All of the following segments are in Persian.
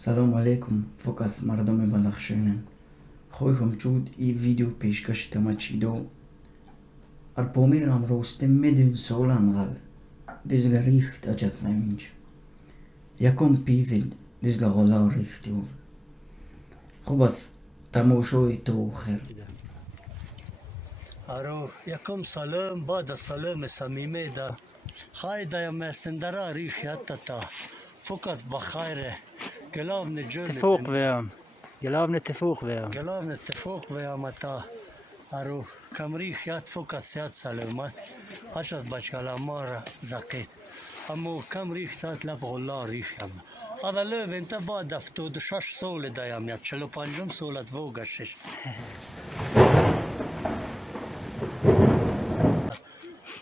سلام علیکم فقط مردم بدخشان خویهم چود ای ویدیو پیشکش تمچیدو ارپومیرم روستم میدون سولان غال دیزگا ریخت اجت نمینج یکم پیزید دیزگا غلا ریختیو خوب است تماشای تو خیر ارو یکم سلام بعد سلام صمیمی ده خای ده مسندرا ریخیت تا فقط بخیر گلاب نجور تفوق وياهم قلابنا تفوق وياهم گلاب نتفوق و متا ارو کم ریخیت فقط سیاد سلامت اشد بچکلا مار زقید اما کم ریخیت لب غلا ریخیم هذا لو انت بعد افتود 6 سال دایم یاد 45 سالت وگشش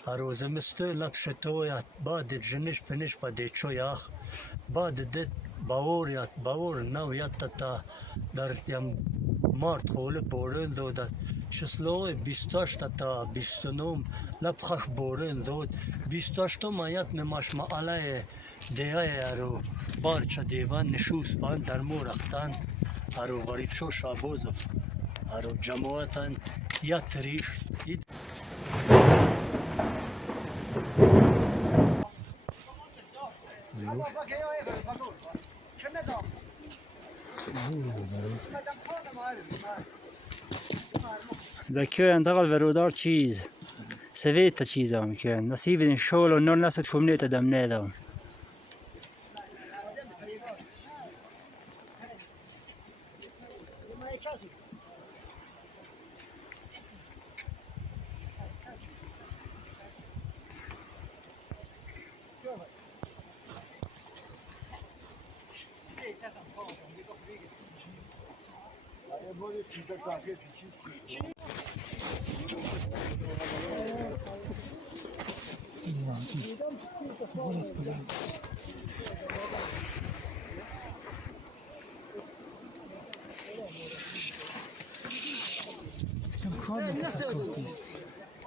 روز مستو لب شتویت بعد جنش پنش پده چویاخ بعد دت باور نو یت تا در یم مارت خول بورن داد شسلو 28 تا 29 لب خخ بورن داد 28 مایت نماش ما علای دیای رو بارچ دیوان نشوس پان در مورختان رو غریب شو شابوزف رو جماعتان یا تاریخ ده كان دغل ورودار چیز سويت چیز هم كان نصيب ان شغل و نور نسد كومنيت دم نادم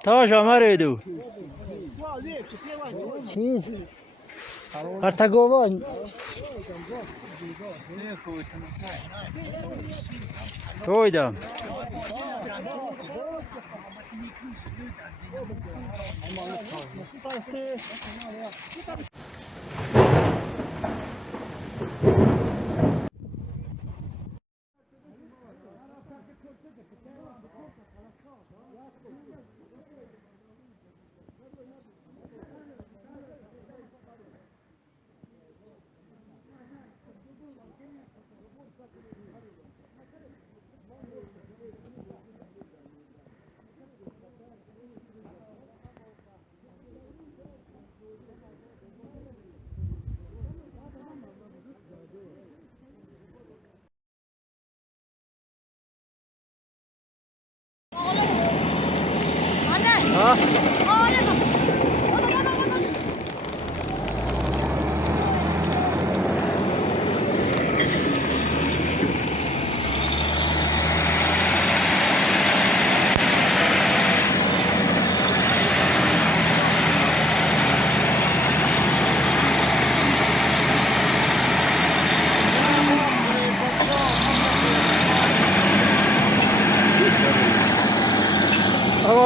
تاج مريدو چیز ارتگوان تويدم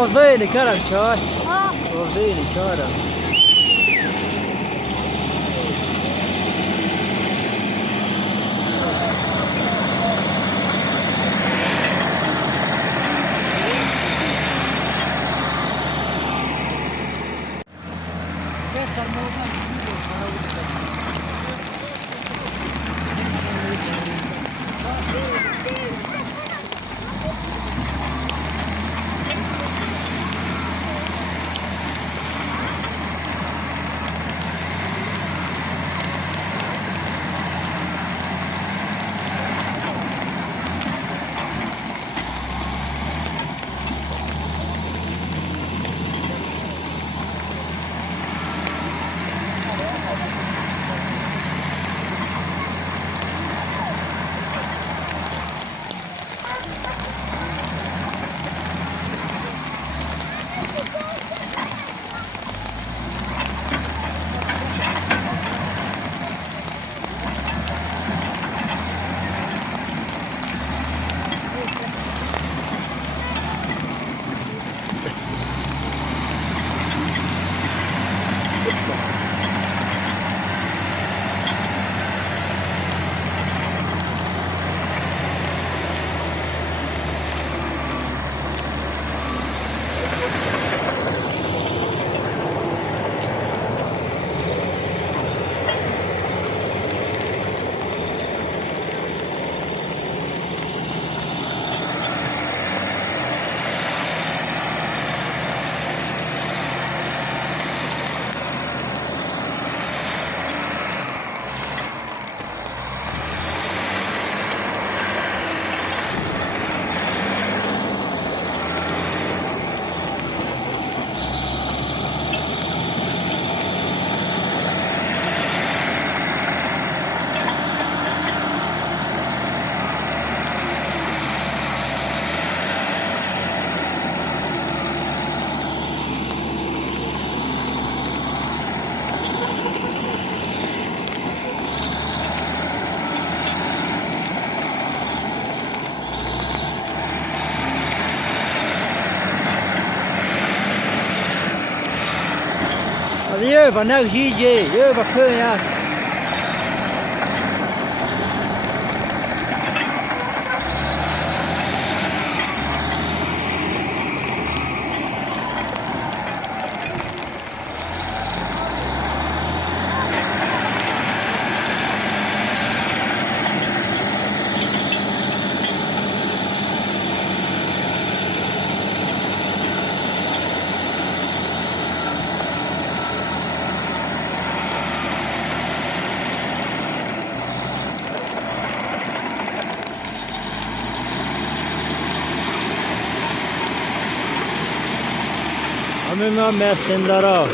وظيلي كرم شاي وظيلي كرم vad när GJ, vad skön jag. Hamma mästenlara.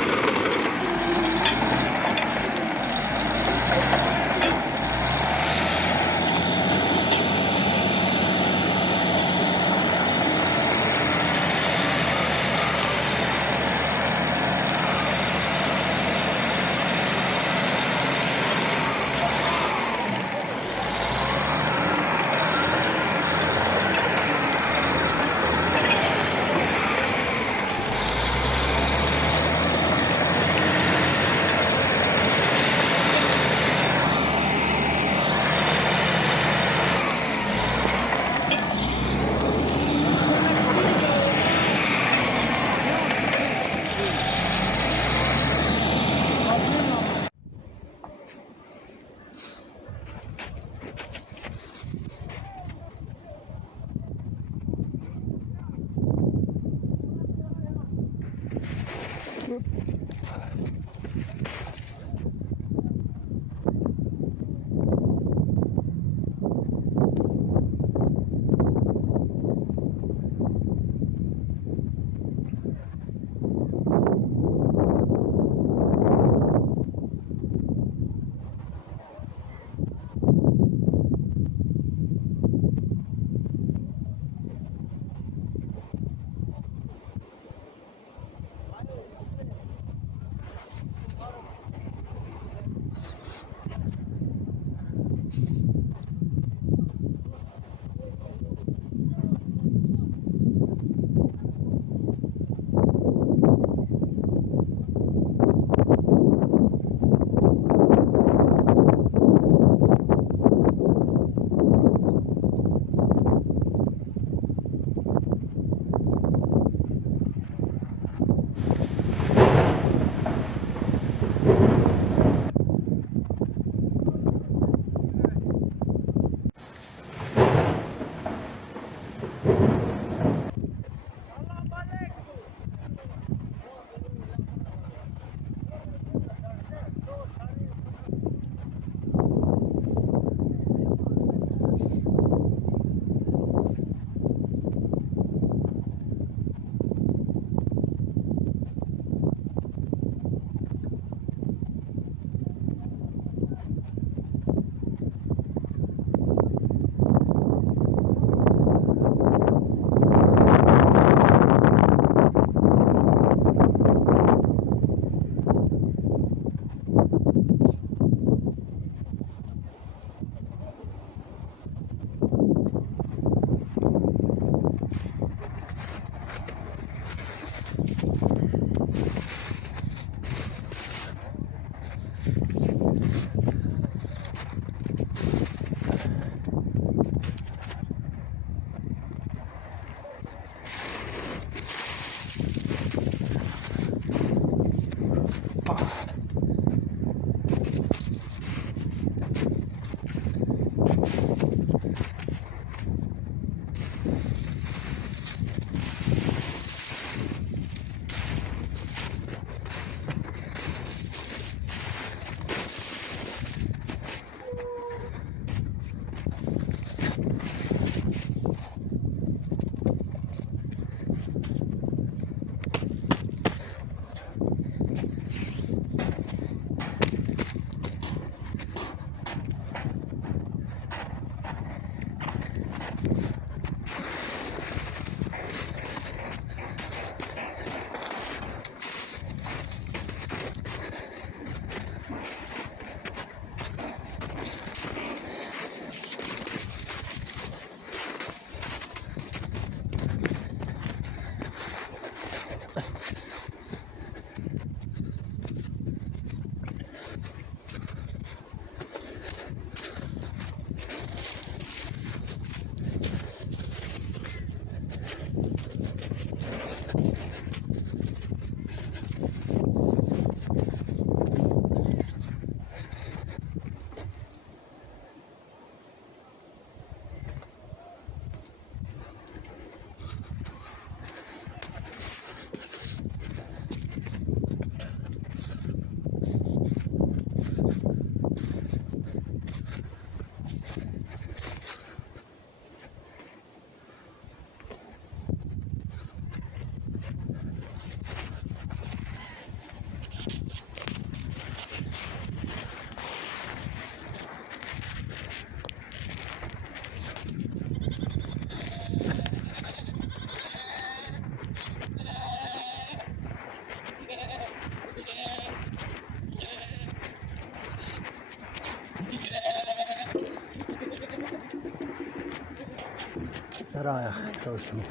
سرايا صوتهم.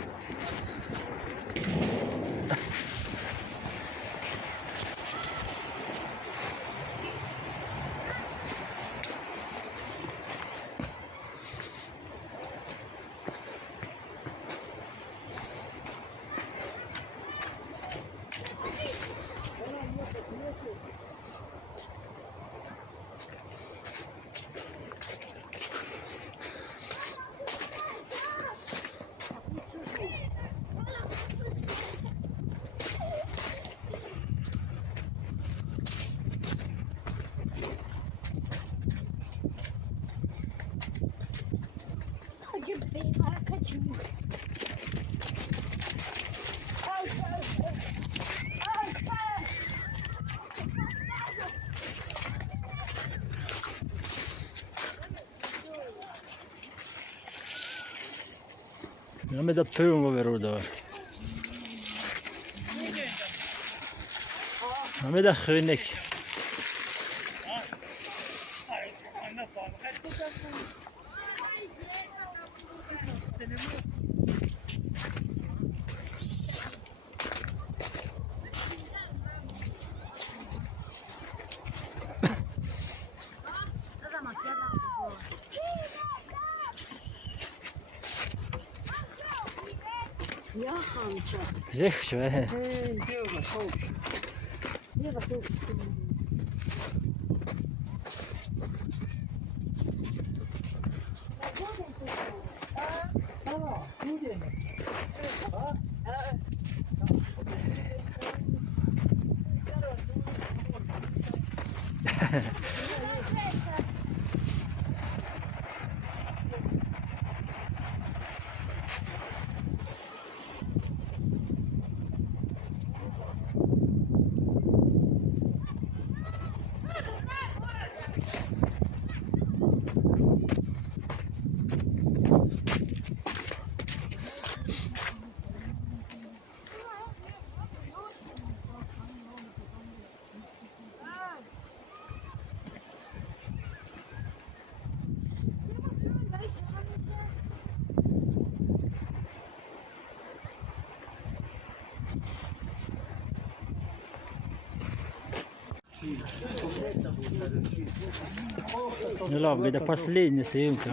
Hacı beyler kaçıyor. Ja, men da pøen var ved da. Ja, men da khønik. Ya hamça. Zeh şöyle. Ne bakıyor? Yalla bir de последний съемка.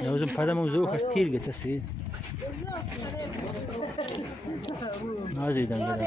Я уже подам за ухо стиргаться си. Назидан гада.